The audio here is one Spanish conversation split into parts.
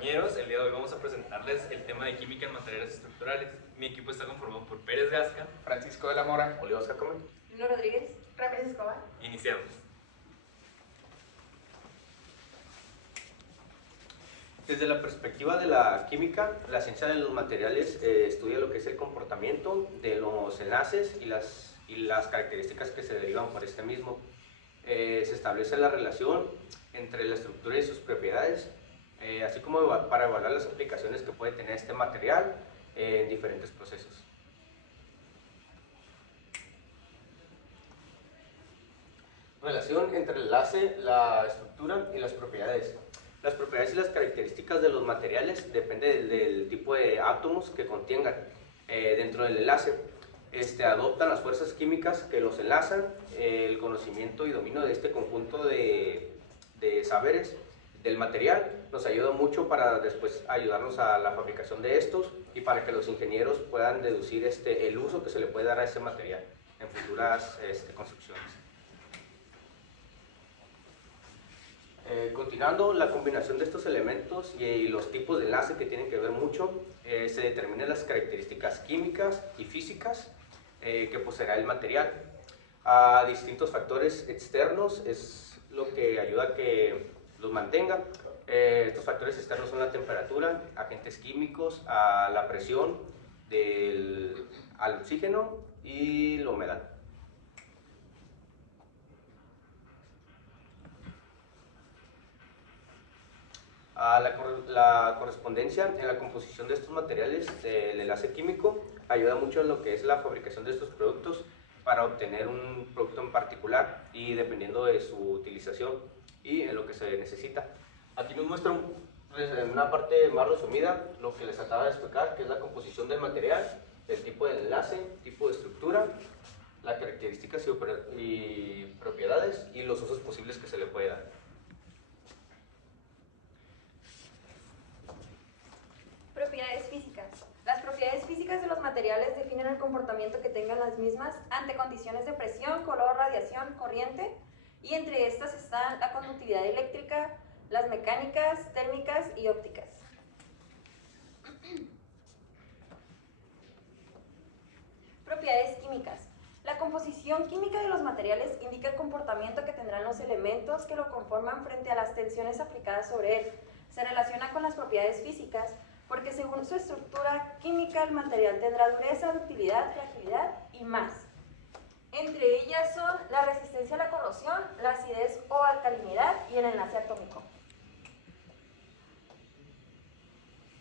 compañeros, el día de hoy vamos a presentarles el tema de química en materiales estructurales. Mi equipo está conformado por Pérez Gasca, Francisco de la Mora, Oliva Sacome, Lino Rodríguez, Ramírez Escobar. Iniciamos. Desde la perspectiva de la química, la ciencia de los materiales estudia lo que es el comportamiento de los enlaces y las características que se derivan por este mismo. Se establece la relación entre la estructura y sus propiedades, así como para evaluar las aplicaciones que puede tener este material en diferentes procesos. Relación entre el enlace, la estructura y las propiedades. Las propiedades y las características de los materiales dependen del tipo de átomos que contengan dentro del enlace. Adoptan las fuerzas químicas que los enlazan, el conocimiento y dominio de este conjunto de saberes del material nos ayuda mucho para después ayudarnos a la fabricación de estos y para que los ingenieros puedan deducir el uso que se le puede dar a ese material en futuras construcciones. Continuando, la combinación de estos elementos y los tipos de enlace que tienen que ver mucho, se determinan las características químicas y físicas que poseerá el material. A distintos factores externos es lo que ayuda a que los mantenga. Estos factores externos son la temperatura, agentes químicos, a la presión, al oxígeno y la humedad. La correspondencia en la composición de estos materiales, el enlace químico, ayuda mucho en lo que es la fabricación de estos productos para obtener un producto en particular y dependiendo de su utilización y en lo que se necesita. Aquí nos muestran en una parte más resumida lo que les acaba de explicar, que es la composición del material, el tipo de enlace, tipo de estructura, las características y propiedades y los usos posibles que se le puede dar. propiedades físicas. Las propiedades físicas de los materiales definen el comportamiento que tengan las mismas ante condiciones de presión, color, radiación, corriente, y entre estas están la conductividad eléctrica, las mecánicas, térmicas y ópticas. Propiedades químicas. La composición química de los materiales indica el comportamiento que tendrán los elementos que lo conforman frente a las tensiones aplicadas sobre él. Se relaciona con las propiedades físicas porque según su estructura química el material tendrá dureza, ductilidad, fragilidad y más. Entre ellas son la resistencia a la corrosión, la acidez o alcalinidad y el enlace atómico.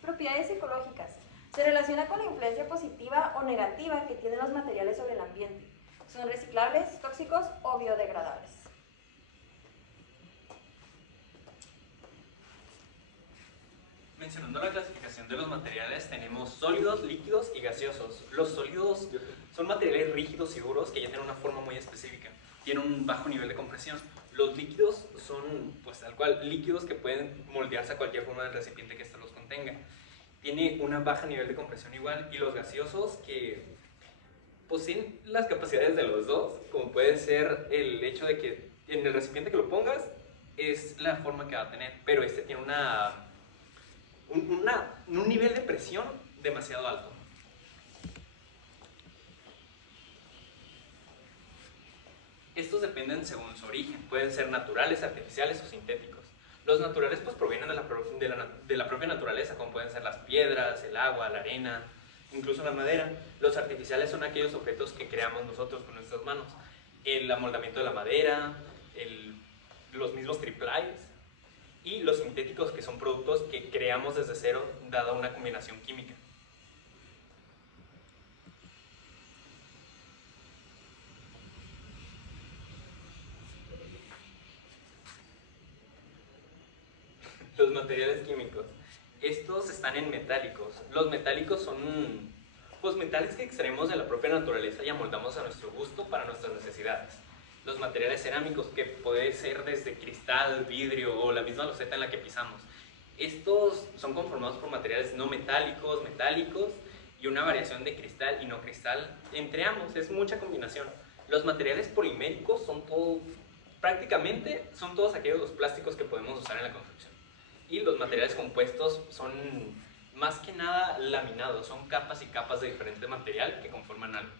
Propiedades ecológicas. Se relaciona con la influencia positiva o negativa que tienen los materiales sobre el ambiente. Son reciclables, tóxicos o biodegradables. Mencionando la clasificación de los materiales, tenemos sólidos, líquidos y gaseosos. Los sólidos son materiales rígidos y duros que ya tienen una forma muy específica, tienen un bajo nivel de compresión. Los líquidos son, pues tal cual, líquidos que pueden moldearse a cualquier forma del recipiente que éste los contenga. Tiene un bajo nivel de compresión igual, y los gaseosos que poseen las capacidades de los dos, como puede ser el hecho de que en el recipiente que lo pongas es la forma que va a tener, pero este tiene un nivel de presión demasiado alto. Estos dependen según su origen, pueden ser naturales, artificiales o sintéticos. Los naturales pues provienen de la propia naturaleza, como pueden ser las piedras, el agua, la arena, incluso la madera. Los artificiales son aquellos objetos que creamos nosotros con nuestras manos. El amoldamiento de la madera, los mismos triplies, y los sintéticos, que son productos que creamos desde cero dada una combinación química. Los materiales químicos. Estos están en metálicos. Los metálicos son pues, metales que extraemos de la propia naturaleza y amoldamos a nuestro gusto para nuestras necesidades. Los materiales cerámicos, que puede ser desde cristal, vidrio o la misma loseta en la que pisamos. Estos son conformados por materiales no metálicos, metálicos y una variación de cristal y no cristal entre ambos, es mucha combinación. Los materiales poliméricos son prácticamente son todos aquellos los plásticos que podemos usar en la construcción. Y los materiales compuestos son más que nada laminados, son capas y capas de diferente material que conforman algo.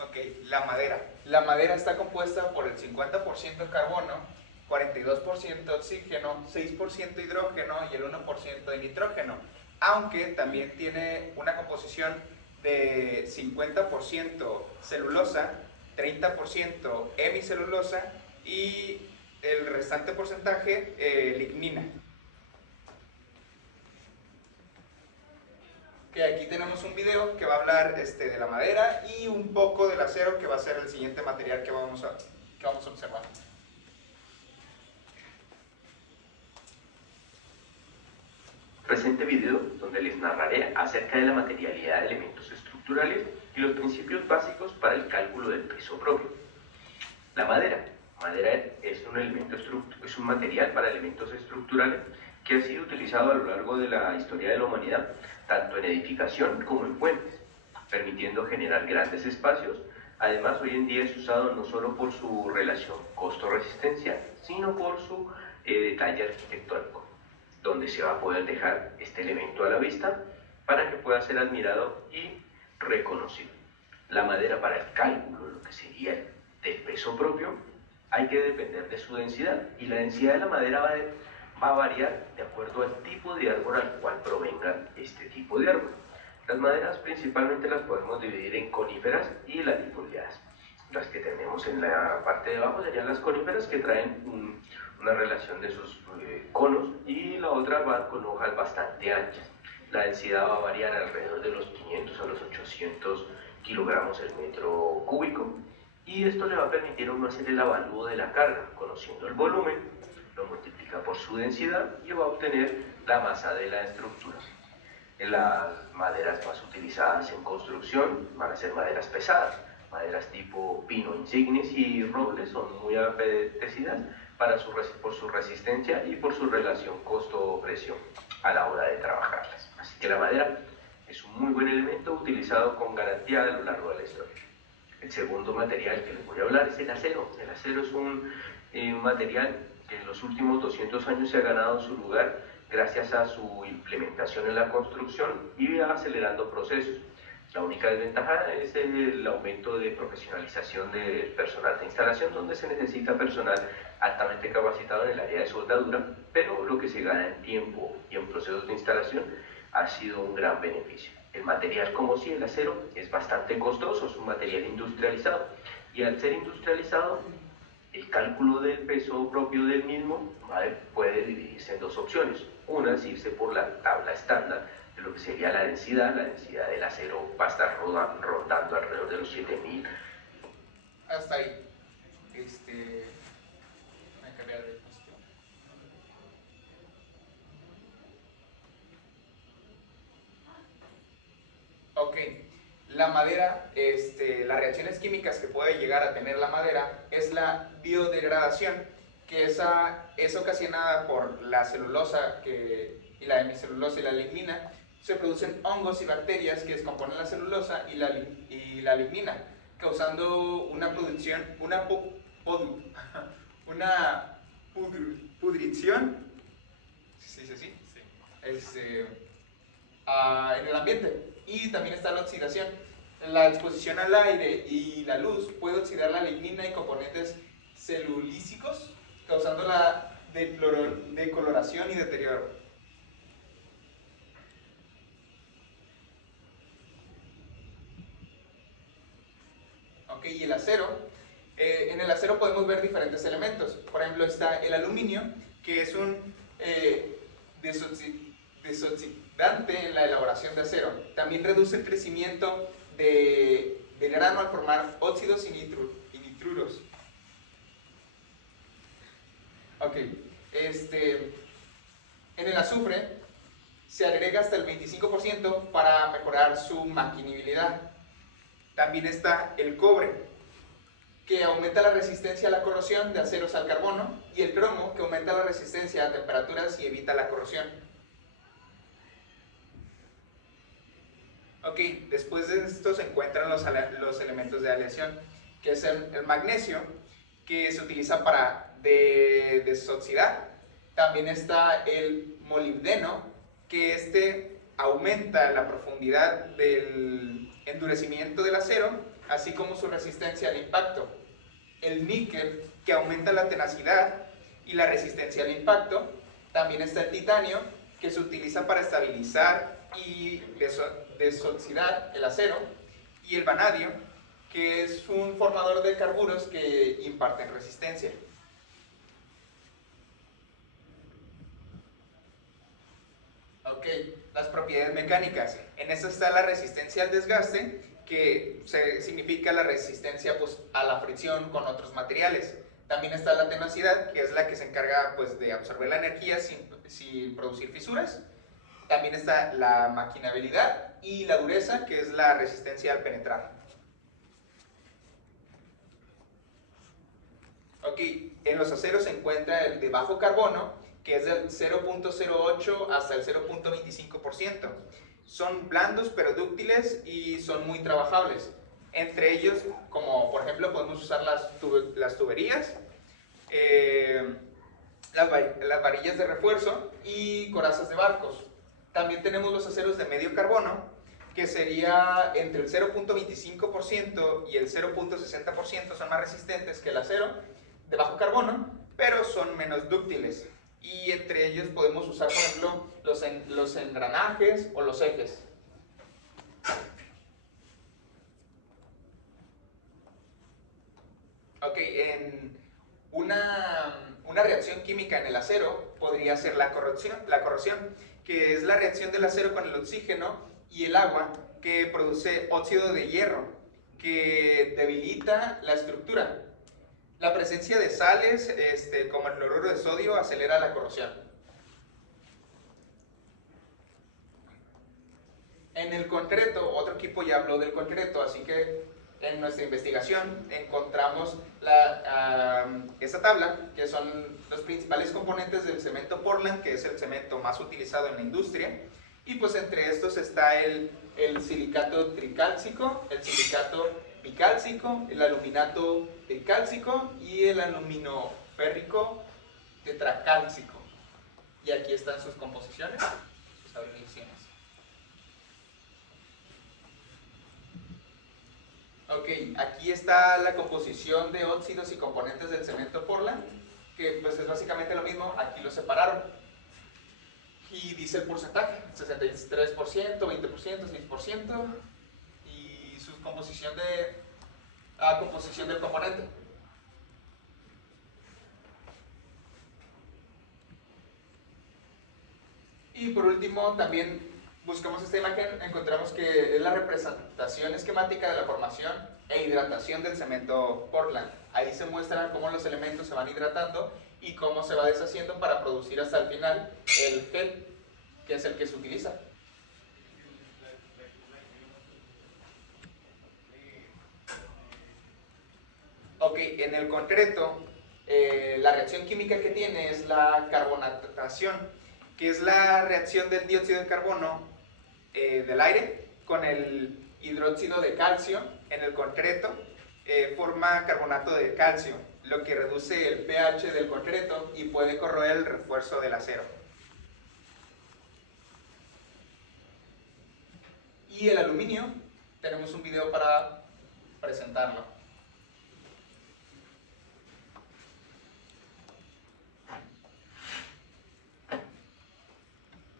Ok, la madera. La madera está compuesta por el 50% carbono, 42% oxígeno, 6% hidrógeno y el 1% de nitrógeno, aunque también tiene una composición de 50% celulosa, 30% hemicelulosa y el restante porcentaje lignina. Que aquí tenemos un video que va a hablar de la madera y un poco del acero, que va a ser el siguiente material que vamos a observar. Presente video donde les narraré acerca de la materialidad de elementos estructurales y los principios básicos para el cálculo del peso propio. La madera. Madera es un material para elementos estructurales que ha sido utilizado a lo largo de la historia de la humanidad, tanto en edificación como en puentes, permitiendo generar grandes espacios. Además, hoy en día es usado no solo por su relación costo-resistencia, sino por su detalle arquitectónico, donde se va a poder dejar este elemento a la vista para que pueda ser admirado y reconocido. La madera, para el cálculo, lo que sería del peso propio, hay que depender de su densidad, y la densidad de la madera va a variar de acuerdo al tipo de árbol al cual provenga este tipo de árbol. Las maderas principalmente las podemos dividir en coníferas y latifoliadas. Las que tenemos en la parte de abajo serían las coníferas, que traen una relación de sus conos, y la otra va con hojas bastante anchas. La densidad va a variar alrededor de los 500 a los 800 kilogramos el metro cúbico, y esto le va a permitir a uno hacer el avalúo de la carga, conociendo el volumen, lo multiplica por su densidad y va a obtener la masa de la estructura. Las maderas más utilizadas en construcción van a ser maderas pesadas. Maderas tipo pino insignis y roble son muy apetecidas por su resistencia y por su relación costo-precio a la hora de trabajarlas. Así que la madera es un muy buen elemento utilizado con garantía a lo largo de la historia. El segundo material que les voy a hablar es el acero. El acero es un material que en los últimos 200 años se ha ganado su lugar gracias a su implementación en la construcción y acelerando procesos. La única desventaja es el aumento de profesionalización del personal de instalación, donde se necesita personal altamente capacitado en el área de soldadura, pero lo que se gana en tiempo y en procesos de instalación ha sido un gran beneficio. El material, como sí, el acero, es bastante costoso, es un material industrializado, y al ser industrializado, el cálculo del peso propio del mismo puede dividirse en dos opciones. Una es irse por la tabla estándar de lo que sería la densidad. La densidad del acero va a estar rondando alrededor de los 7000. Hasta ahí. Voy a cambiar de posición. Ok, la madera, las reacciones químicas que puede llegar a tener la madera es la biodegradación, que es ocasionada por la celulosa y la hemicelulosa y la lignina. Se producen hongos y bacterias que descomponen la celulosa y la lignina, causando una pudrición, ¿sí dice así? Sí. En el ambiente. Y también está la oxidación. La exposición al aire y la luz puede oxidar la lignina y componentes celulísicos, causando la decoloración y deterioro. Ok, y el acero. En el acero podemos ver diferentes elementos. Por ejemplo, está el aluminio, que es un desoxidante en la elaboración de acero. También reduce el crecimiento del grano al formar óxidos y nitruros. Ok, en el azufre se agrega hasta el 25% para mejorar su maquinabilidad. También está el cobre, que aumenta la resistencia a la corrosión de aceros al carbono, y el cromo, que aumenta la resistencia a temperaturas y evita la corrosión. Ok, después de esto se encuentran los elementos de aleación, que es el magnesio, que se utiliza para desoxidar. También está el molibdeno, que aumenta la profundidad del endurecimiento del acero, así como su resistencia al impacto. El níquel, que aumenta la tenacidad y la resistencia al impacto. También está el titanio, que se utiliza para estabilizar y desoxidar el acero. Y el vanadio, que es un formador de carburos que imparten resistencia. Ok, las propiedades mecánicas. En esta está la resistencia al desgaste, que significa la resistencia pues, a la fricción con otros materiales. También está la tenacidad, que es la que se encarga pues, de absorber la energía sin producir fisuras. También está la maquinabilidad y la dureza, que es la resistencia al penetrar. Ok, en los aceros se encuentra el de bajo carbono, que es del 0.08 hasta el 0.25%. Son blandos pero dúctiles y son muy trabajables. Entre ellos, como por ejemplo, podemos usar las tuberías, las varillas de refuerzo y corazas de barcos. También tenemos los aceros de medio carbono, que sería entre el 0.25% y el 0.60%, son más resistentes que el acero de bajo carbono, pero son menos dúctiles. Y entre ellos podemos usar, por ejemplo, los engranajes o los ejes. Ok, en una reacción química en el acero podría ser la corrosión, que es la reacción del acero con el oxígeno y el agua, que produce óxido de hierro, que debilita la estructura. La presencia de sales, como el cloruro de sodio, acelera la corrosión. En el concreto, otro equipo ya habló del concreto, así que en nuestra investigación encontramos esta tabla, que son los principales componentes del cemento Portland, que es el cemento más utilizado en la industria, y pues entre estos está el silicato tricálcico, el silicato bicálcico, el aluminato tricálcico y el aluminoférrico tetracálcico. Y aquí están sus composiciones, sus abreviaciones. Ok, aquí está la composición de óxidos y componentes del cemento Portland, que pues es básicamente lo mismo, aquí lo separaron. Y dice el porcentaje, 63%, 20%, 6%, y su composición del componente. Y por último, también buscamos esta imagen, encontramos que es la representación esquemática de la formación e hidratación del cemento Portland. Ahí se muestra cómo los elementos se van hidratando y cómo se va deshaciendo para producir hasta el final el gel, que es el que se utiliza. Ok, en el concreto, la reacción química que tiene es la carbonatación, que es la reacción del dióxido de carbono del aire con el hidróxido de calcio en el concreto, forma carbonato de calcio, lo que reduce el pH del concreto y puede corroer el refuerzo del acero. Y el aluminio, tenemos un video para presentarlo.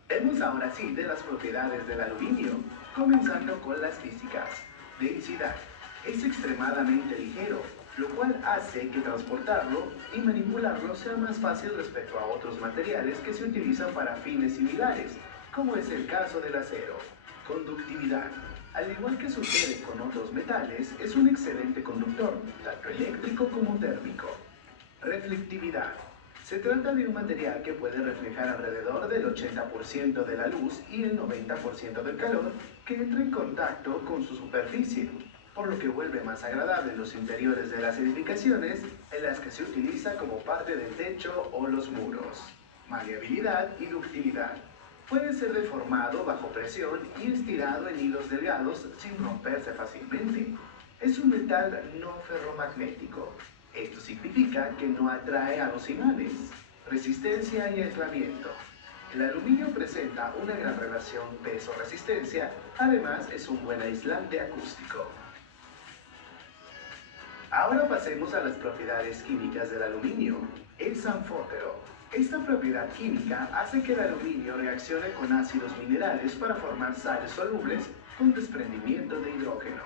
Vemos ahora sí de las propiedades del aluminio, comenzando con las físicas. Densidad. Es extremadamente ligero, lo cual hace que transportarlo y manipularlo sea más fácil respecto a otros materiales que se utilizan para fines similares, como es el caso del acero. Conductividad. Al igual que sucede con otros metales, es un excelente conductor, tanto eléctrico como térmico. Reflectividad. Se trata de un material que puede reflejar alrededor del 80% de la luz y el 90% del calor que entra en contacto con su superficie, por lo que vuelve más agradable los interiores de las edificaciones en las que se utiliza como parte del techo o los muros. Maleabilidad y ductilidad. Puede ser deformado bajo presión y estirado en hilos delgados sin romperse fácilmente. Es un metal no ferromagnético. Esto significa que no atrae a los imanes. Resistencia y aislamiento. El aluminio presenta una gran relación peso-resistencia, además es un buen aislante acústico. Ahora pasemos a las propiedades químicas del aluminio. El sanfótero. Esta propiedad química hace que el aluminio reaccione con ácidos minerales para formar sales solubles con desprendimiento de hidrógeno.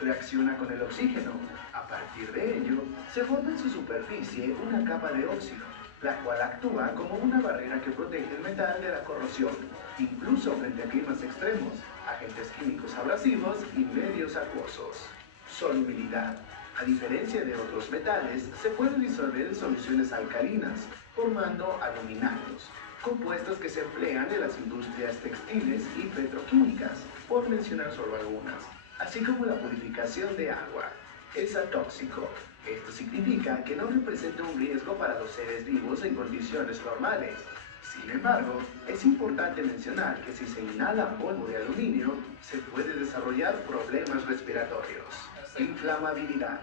Reacciona con el oxígeno. A partir de ello, se forma en su superficie una capa de óxido, la cual actúa como una barrera que protege el metal de la corrosión, incluso frente a climas extremos, agentes químicos abrasivos y medios acuosos. Solubilidad. A diferencia de otros metales, se puede disolver en soluciones alcalinas, formando aluminatos, compuestos que se emplean en las industrias textiles y petroquímicas, por mencionar solo algunas, así como la purificación de agua. Es atóxico. Esto significa que no representa un riesgo para los seres vivos en condiciones normales. Sin embargo, es importante mencionar que si se inhala polvo de aluminio, se puede desarrollar problemas respiratorios. Inflamabilidad.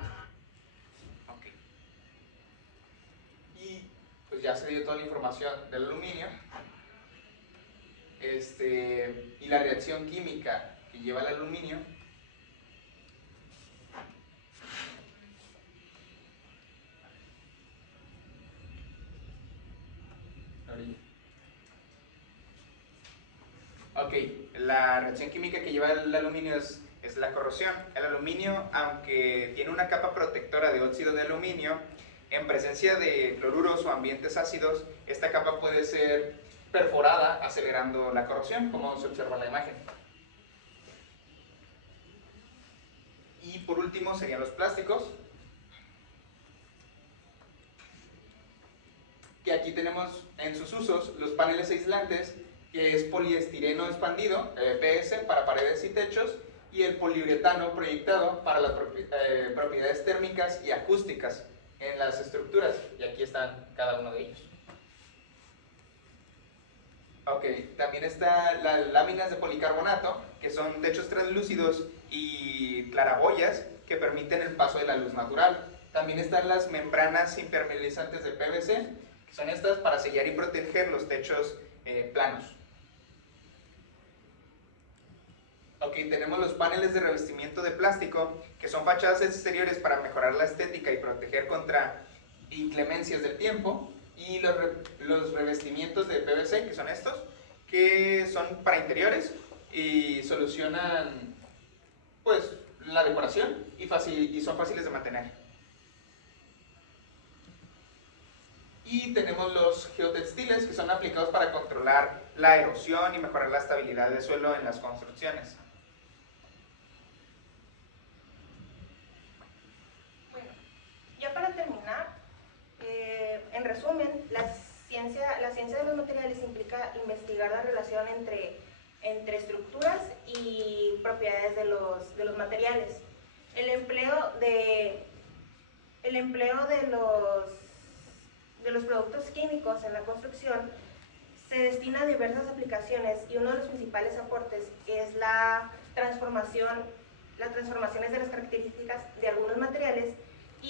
Ok. Y pues ya se dio toda la información del aluminio. Y la reacción química que lleva el aluminio. Ok, la reacción química que lleva el aluminio es la corrosión. El aluminio, aunque tiene una capa protectora de óxido de aluminio, en presencia de cloruros o ambientes ácidos, esta capa puede ser perforada, acelerando la corrosión, como se observa en la imagen. Y por último serían los plásticos, que aquí tenemos en sus usos los paneles aislantes, que es poliestireno expandido, PS, para paredes y techos, y el poliuretano proyectado para las propiedades térmicas y acústicas en las estructuras, y aquí están cada uno de ellos. Ok, también están las láminas de policarbonato, que son techos translúcidos y claraboyas que permiten el paso de la luz natural. También están las membranas impermeabilizantes de PVC, que son estas para sellar y proteger los techos planos. Ok, tenemos los paneles de revestimiento de plástico, que son fachadas exteriores para mejorar la estética y proteger contra inclemencias del tiempo. Y los revestimientos de PVC, que son estos, que son para interiores y solucionan pues la decoración y son fáciles de mantener. Y tenemos los geotextiles, que son aplicados para controlar la erosión y mejorar la estabilidad del suelo en las construcciones. Bueno, ya para terminar, en resumen, la ciencia de los materiales implica investigar la relación entre estructuras y propiedades de los materiales. El empleo de los productos químicos en la construcción se destina a diversas aplicaciones, y uno de los principales aportes es las transformaciones de las características de algunos materiales